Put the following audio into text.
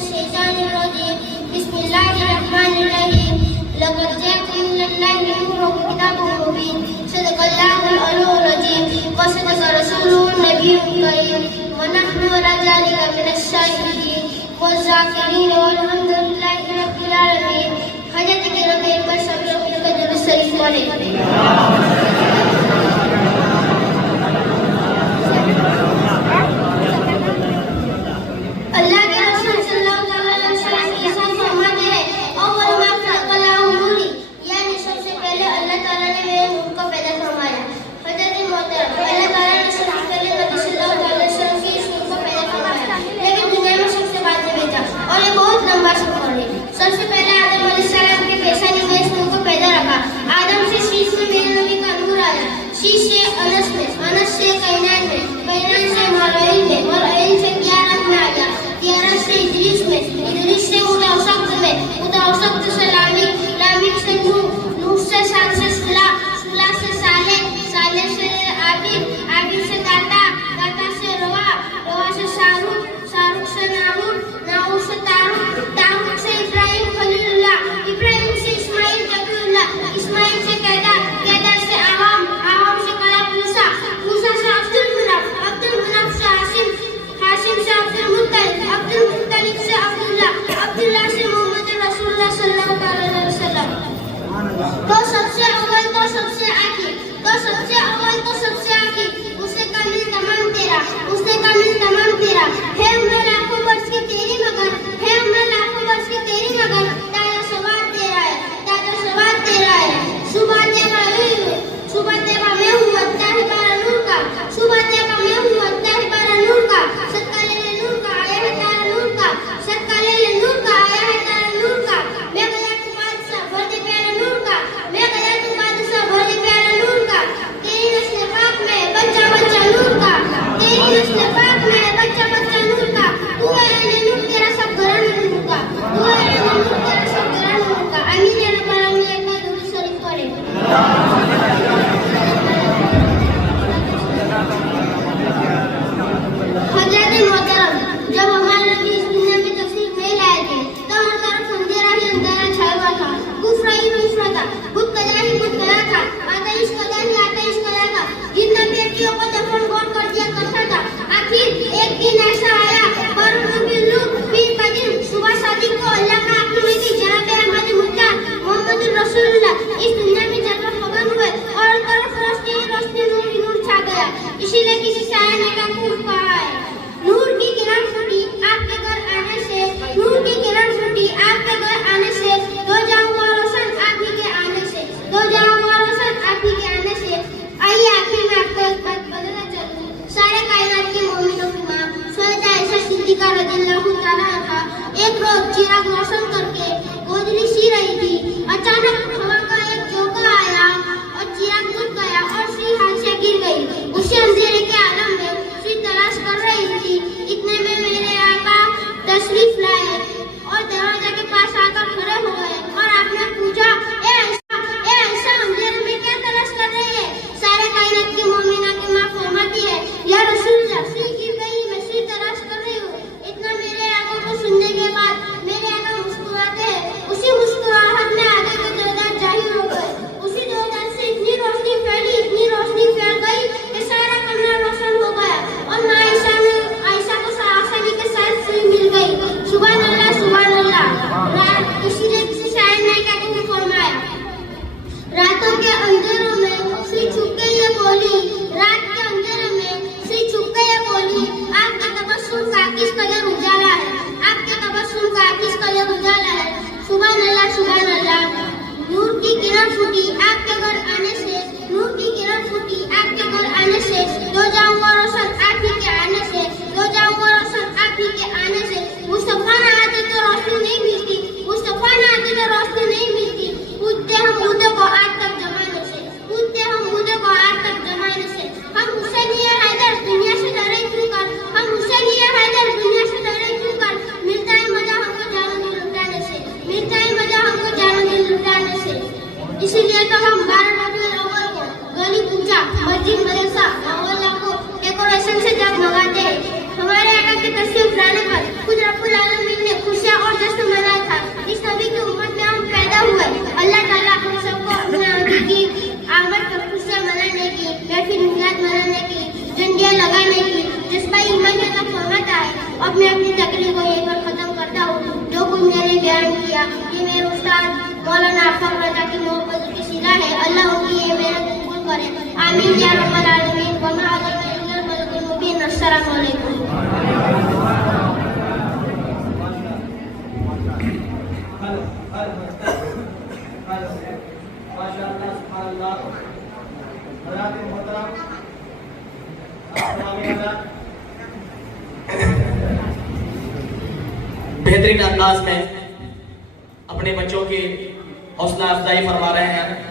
मिनश्शैतानिर्रजीम बिस्मिल्लाहिर्रहमानिर्रहीम लक़द जाअकुम मिनल्लाहि नूरुन व किताबुम मुबीन सदक़ल्लाहुल अलीयुल अज़ीम व सदक़ रसूलुहुन नबियुल करीम व नहनु अला ज़ालिका मिनश्शाहिदीन वज़ाकिरीन वल्हम्दुलिल्लाहि रब्बिल आलमीन। हजरत के रबे पर सब लोग मिलकर दुरूद शरीफ पढ़ें। अल्लाह के रसूल सल्लल्लाहु अलैहि वसल्लम इरशाद फरमाते हैं, अव्वल मा खलक़ल्लाहु नूरी, यानी सबसे पहले अल्लाह ताला ने मेरे नूर को पैदा फरमाया। हज़रत मोहतरम, अल्लाह ताला ने सबसे पहले नबी सल्लल्लाहु अलैहि वसल्लम के नूर को पैदा फरमाया, लेकिन दुनिया में सबसे बाद में भेजा और ये बहुत लंबा सफर है। सबसे पहले आदम अलैहिस्सलाम के पेशानी में इस नूर को पैदा रखा। आदम से शीश में मेरे नबी का नूर आया, शीश से अनस में, अनस से कैनान में, कैनान से मरईन में और ऐन से कियारत में आया, कियारत से इदरीस में, इदरीस से मुतावसक्त में, मुतावसक्त से लामिक, लामिक से नूह, नूह से साद से सुलाह, सुलाह से सालेह, सालेह से आबिद, आबिद से दाता, दाता से रवा, रवा से शाहरुख, शाहरुख से नाहूर, नाहूर से तारुक, तारुक से इब्राहिम खलीलुल्लाह, इब्राहिम से इस्माइल जबीउल्लाह, इस्माइल से कैदा, कैदा से आवाम, आवाम से कलाम मूसा, मूसा से अब्दुल मुनाफ, अब्दुल मुनाफ से हाशिम, हाशिम से अब्दुल मुत्तलिब, अब्दुल मुत्तलिब से अब्दुल्लाह, अब्दुल्लाह से मोहम्मद रसूलुल्लाह सल्लल्लाहु अलैहि वसल्लम। तो सबसे अव्वल तो सबसे आखिर, तो सबसे अव्वल तो सबसे आखिर, उसे कामिल तमाम तेरा, उसे कामिल तमाम तेरा। है उम्र लाखों वर्ष की तेरी मगर, है उम्र लाखों वर्ष की तेरी मगर, ताजा सवाद तेरा है, ताजा सवाद तेरा है। सुबह तेरा मैं हूँ अत्तार बारा नूर का, सुबह तेरा मैं हूँ अत्तार बारा नूर का, सदका ले ले नूर का, आया है तारा नूर का, सदका ले ले नूर का, आया है तारा नूर का। मैं गया तू बादशाह भर दे प्यारा नूर का, मैं गया तू बादशाह भर दे प्यारा नूर का। तेरी नस्ल पाक में बच्चा बच्चा नूर का, तेरी नस्ल पाक में बच्चा बच्चा नूर का। तू है नूर तेरा सब घराना नूर का, तू है नूर तेरा सब घराना नूर का। आमीन या रब्बल आलमीन। एक बार दुरूद शरीफ पढ़ें। हज़रत मोहतरम, जब हमारे नबी इस दुनिया में तशरीफ नहीं लाए थे, तब हर तरफ अंधेरा ही अंधेरा छाया हुआ था, कुफ्र ही कुफ्र था, बुत कला ही बुत कला था, आतिश कला ही आतिश कला था, जिन्ना बेटियों को दफन गोल कर दिया करता था। आखिर एक दिन ऐसा आया, पीर का दिन, सुबह सादिक को अल्लाह का आखिरी नबी जनाब अहमद मुख्तार मोहम्मद रसूलुल्लाह इस दुनिया में जन्नत फगन हुए और हर तरफ रोशनी रोशनी नूर ही नूर छा गया। इसीलिए किसी शायर ने कहा है, नूर की किरण फूटी आपके घर आने से, नूर की किरण फूटी आपके घर आने से, दो जाऊंगा रोशन आप ही के आने से, दो जाऊंगा रोशन आप ही के आने से। आइए आखिर में आपको एक बात बताना चाहूँ। सारे कायनात के मोमिनों की माँ सैयदा आयशा सिद्दीका रज़ियल्लाहु ताला अन्हा एक रोज चिराग रोशन करके गोदरी सी रही थी। अचानक हवा का एक झोंका आया और चिराग बुझ गया और सी हाथ से गिर गई। उसी अंधेरे के आलम में सी तलाश कर रही थी। इतने में मेरे आका तशरीफ लाए और दरवाजा के पास आकर खड़े हो गए और आपने पूछा, ए आयशा अंधेरे में क्या तलाश कर रही है? सारे कायनात की मोमिना की माँ फरमाती है, या रसूलल्लाह सी गिर गई, मैं सी तलाश कर रही हूँ। इतना मेरे आका को सुनने के बाद मैं मौलाना अफर रजा की मोहब्बत की सिला है। अल्लाह उनकी ये मेहनत कबूल करे। आमीन या रब्बल आलमीन। वमा अलैना इल्लल बलागुल मुबीन। अस्सलामु अलैकुम। बेहतरीन अंदाज में अपने बच्चों की हौसला अफजाई फरमा रहे हैं।